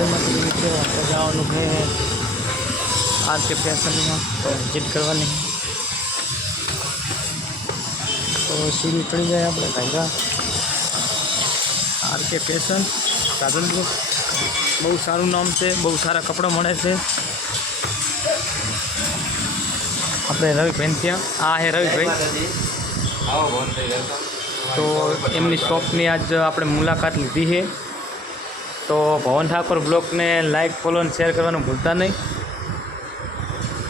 जय माता दी मित्रों, આપણે જવાનું છે આરકે ફેશનમાં તો વિઝિટ કરવાની તો સીડી ચડી જાય આપણે ભાઈગા આરકે ફેશન રાધનપુર બહુ સારું નામ છે, બહુ સારા કપડાં મળે છે આપણે રવિભાઈ ત્યાં આ હે રવિભાઈ તો એમની શોપની આજ આપણે મુલાકાત લીધી છે તો ભવન ઠાકોર બ્લોગને લાઈક ફોલો અને શેર કરવાનું ભૂલતા નહીં।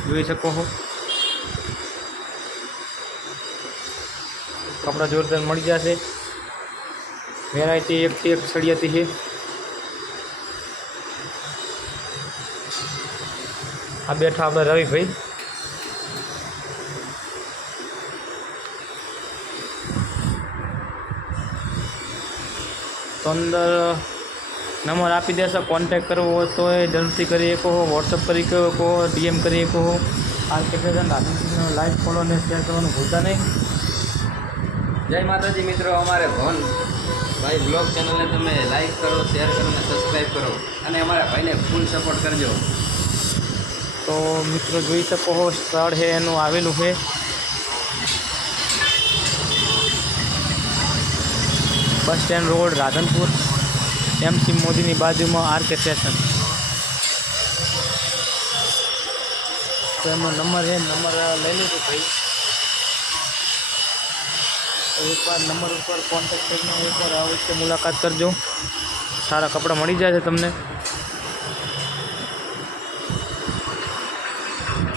જોઈ શકો છો કપડાં જોરદાર મળી જશે, વેરાયટી એકથી એક સળિયાતી છે। આ બેઠા આપણે રવિભાઈ તો અંદર नंबर आपी देशो, कॉन्टेक्ट करवो हो तो जल्दी करी શકો, वॉट्सअप करी શકો, डीएम करी શકો। RK fashion Radhanpur like follow ने शेयर करवानुं भूलता नहीं। जय माताजी मित्रों, अमारे भवन भाई ब्लॉग चैनल ने तमे लाइक करो, शेयर करो ने सब्सक्राइब करो अने अमारा भाई ने फूल सपोर्ट करजो। तो मित्रों જોઈ શકો છો સ્થળ है એનું આવેલું છે bus stand road Radhanpur MC Modi की बाजू में आरके फैशन। तो एम नंबर है, नंबर ले लीजिए भाई, तो एक बार नंबर पर कॉन्टेक्ट करना, एक बार अवश्य मुलाकात करजो, सारा कपड़ा मળી જાય છે તમને।